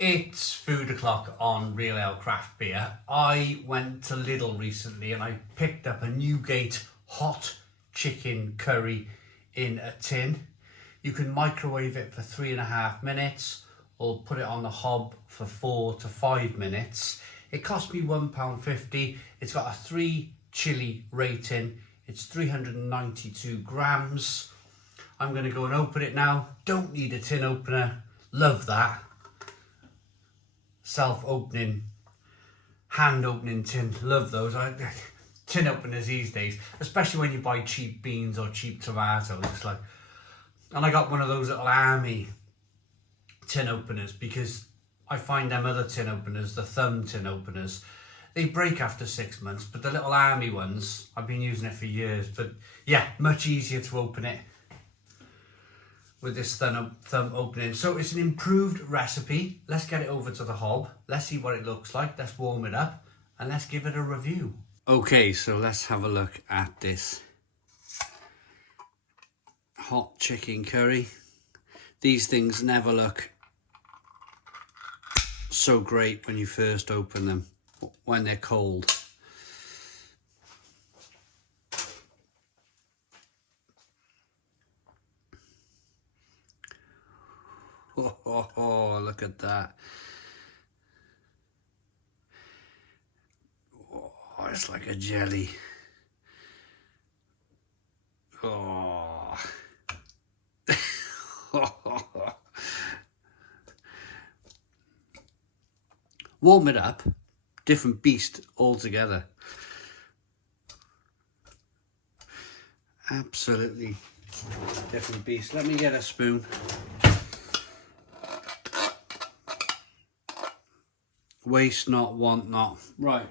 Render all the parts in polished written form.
It's food o'clock on Real Ale Craft Beer. I went to Lidl recently and I picked up a Newgate hot chicken curry in a tin. You can microwave it for 3.5 minutes or put it on the hob for 4 to 5 minutes. It cost me £1.50. It's got a 3 chili rating. It's 392 grams. I'm going to go and open it now. Don't need a tin opener. Love that. Self-opening, hand-opening tin. Love those. Tin openers these days, especially when you buy cheap beans or cheap tomatoes. It's like, and I got one of those little army tin openers because I find them other tin openers, the thumb tin openers, they break after 6 months, but the little army ones, I've been using it for years. But yeah, much easier to open it with this thumb opening. So it's an improved recipe. Let's get it over to the hob. Let's see what it looks like. Let's warm it up and let's give it a review. Okay, so let's have a look at this hot chicken curry. These things never look so great when you first open them, when they're cold. Oh, look at that. Oh, it's like a jelly. Oh. Warm it up. Different beast altogether. Absolutely different beast. Let me get a spoon. Waste not, want not. Right.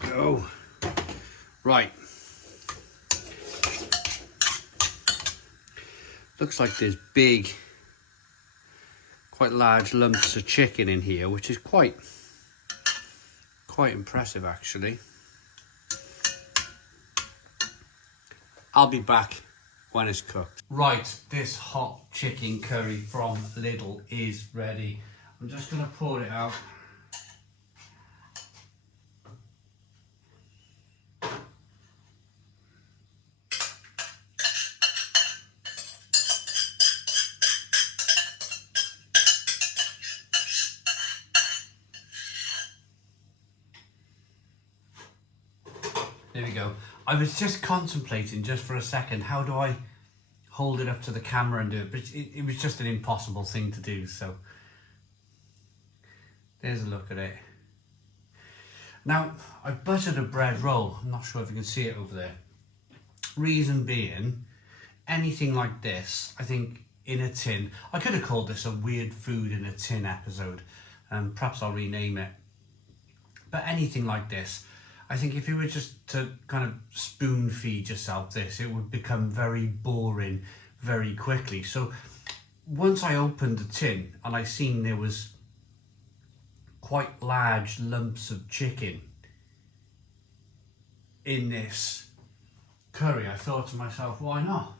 Go. Right. Looks like there's big, quite large lumps of chicken in here, which is quite impressive actually. I'll be back when it's cooked. Right, this hot chicken curry from Lidl is ready. I'm just going to pour it out. There we go. I was just contemplating just for a second, how do I hold it up to the camera and do it? But it was just an impossible thing to do, so there's a look at it. Now, I buttered a bread roll. I'm not sure if you can see it over there. Reason being, anything like this, I think in a tin, I could have called this a weird food in a tin episode. Perhaps I'll rename it. But anything like this, I think if you were just to kind of spoon feed yourself this, it would become very boring very quickly. So once I opened the tin and I seen there was quite large lumps of chicken in this curry, I thought to myself, why not?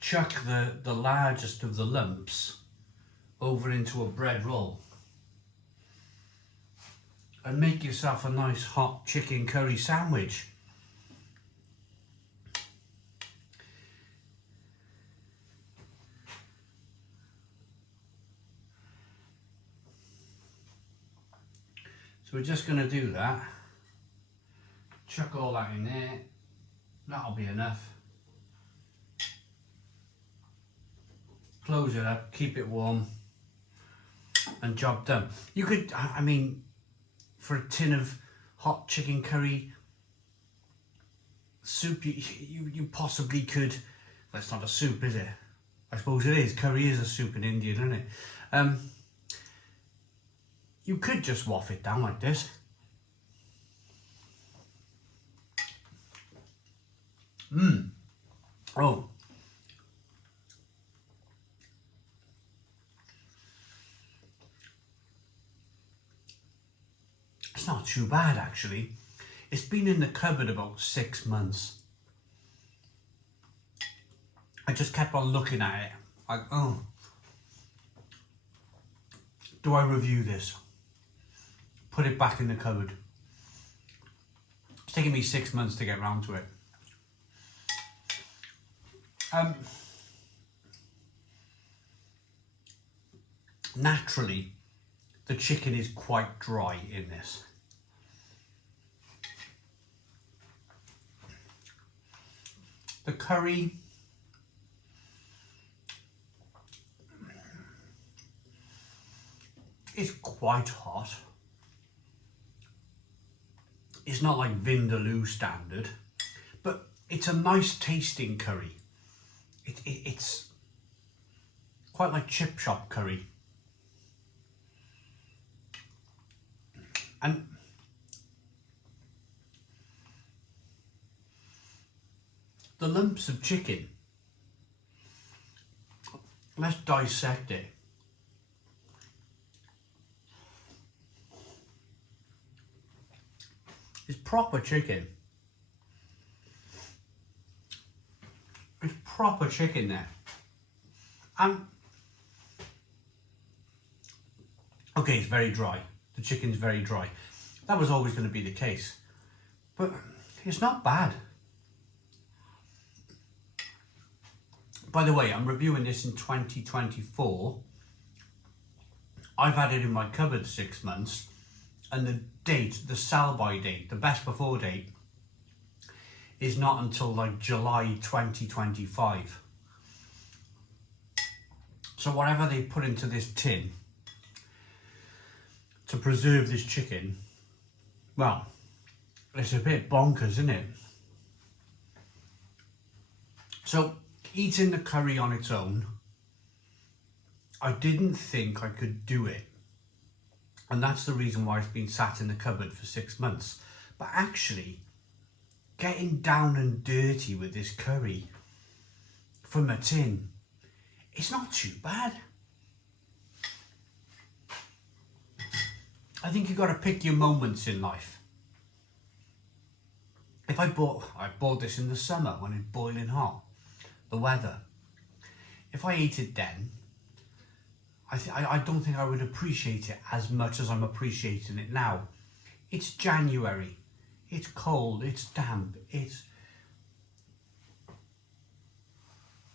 Chuck the largest of the lumps over into a bread roll and make yourself a nice hot chicken curry sandwich. So we're just going to do that. Chuck all that in there. That'll be enough. Close it up, keep it warm, and job done. You could, I mean, for a tin of hot chicken curry soup, you possibly could. That's not a soup, is it? I suppose it is. Curry is a soup in India, isn't it? You could just waff it down like this. Oh. too bad actually. It's been in the cupboard about 6 months. I just kept on looking at it, like, oh, do I review this? Put it back in the cupboard. It's taken me 6 months to get round to it. Naturally, the chicken is quite dry in this. The curry is quite hot. It's not like Vindaloo standard, but it's a nice tasting curry. It's quite like chip shop curry. And the lumps of chicken, let's dissect it. It's proper chicken. It's proper chicken there. Okay, it's very dry. The chicken's very dry. That was always going to be the case. But it's not bad. By the way, I'm reviewing this in 2024. I've had it in my cupboard 6 months, and the date, the sell-by date, the best before date, is not until like July 2025. So whatever they put into this tin to preserve this chicken, well, it's a bit bonkers, isn't it? So eating the curry on its own, I didn't think I could do it. And that's the reason why it's been sat in the cupboard for 6 months. But actually, getting down and dirty with this curry from a tin, it's not too bad. I think you've got to pick your moments in life. If I bought this in the summer when it's boiling hot, the weather. If I ate it then, I don't think I would appreciate it as much as I'm appreciating it now. It's January, it's cold, it's damp, it's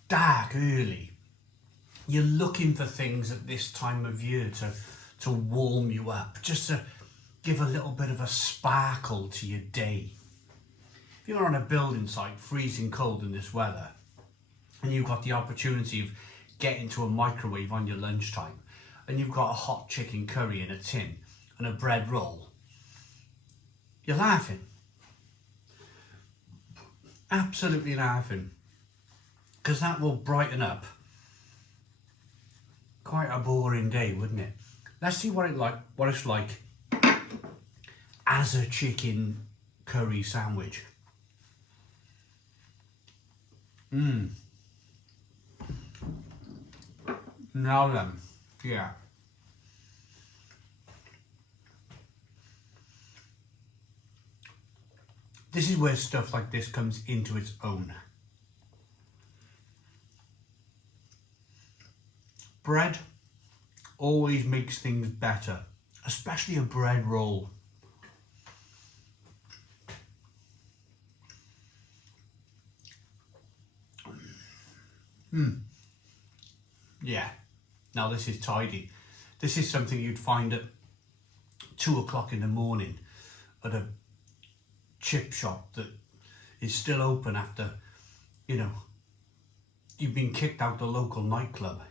dark early. You're looking for things at this time of year to warm you up, just to give a little bit of a sparkle to your day. If you're on a building site, freezing cold in this weather, and you've got the opportunity of getting to a microwave on your lunchtime, and you've got a hot chicken curry in a tin and a bread roll, you're laughing. Absolutely laughing. Because that will brighten up quite a boring day, wouldn't it? Let's see what it's like as a chicken curry sandwich. Now then, yeah. This is where stuff like this comes into its own. Bread always makes things better, especially a bread roll. Yeah, now this is tidy. This is something you'd find at 2 o'clock in the morning at a chip shop that is still open after, you know, you've been kicked out the local nightclub.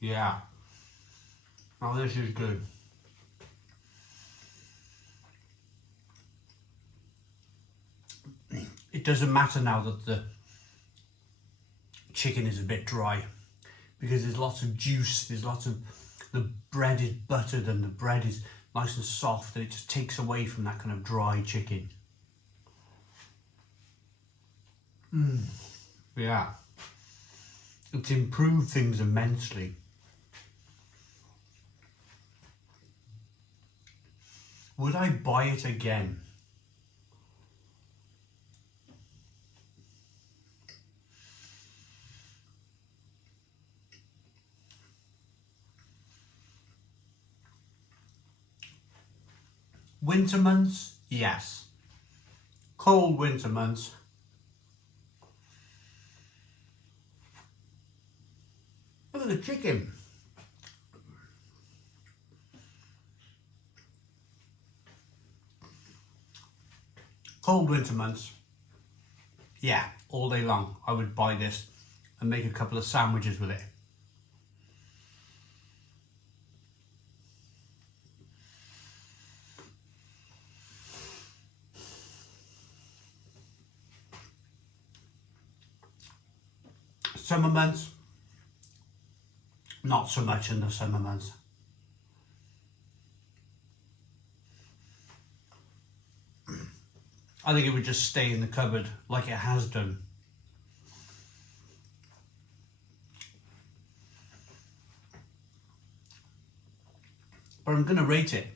Yeah. Now this is good. It doesn't matter now that the chicken is a bit dry, because there's lots of juice, the bread is buttered and the bread is nice and soft, and it just takes away from that kind of dry chicken. Yeah. It's improved things immensely. Would I buy it again? Winter months, yes. Cold winter months, look at the chicken. Cold winter months, yeah, all day long I would buy this and make a couple of sandwiches with it. Summer months, not so much in the summer months. I think it would just stay in the cupboard like it has done. But I'm going to rate it.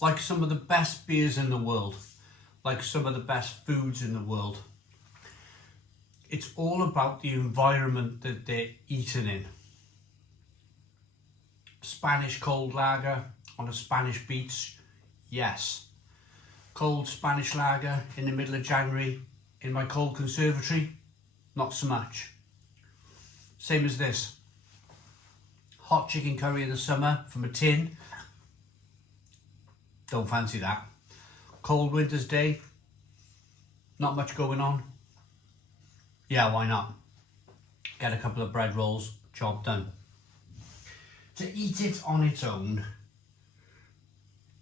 Like some of the best beers in the world, like some of the best foods in the world. It's all about the environment that they're eaten in. Spanish cold lager on a Spanish beach, yes. Cold Spanish lager in the middle of January in my cold conservatory, not so much. Same as this. Hot chicken curry in the summer from a tin, don't fancy that. Cold winter's day, not much going on. Yeah, why not? Get a couple of bread rolls, job done. To eat it on its own,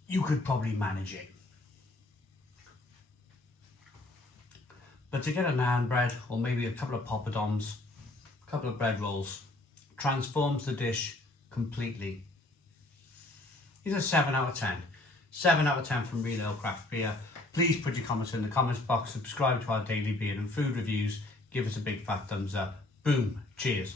you could probably manage it. But to get a naan bread or maybe a couple of poppadoms, a couple of bread rolls, transforms the dish completely. It's a 7 out of 10. 7 out of 10 from Real Ale Craft Beer. Please put your comments in the comments box, subscribe to our daily beer and food reviews, give us a big fat thumbs up. Boom, cheers.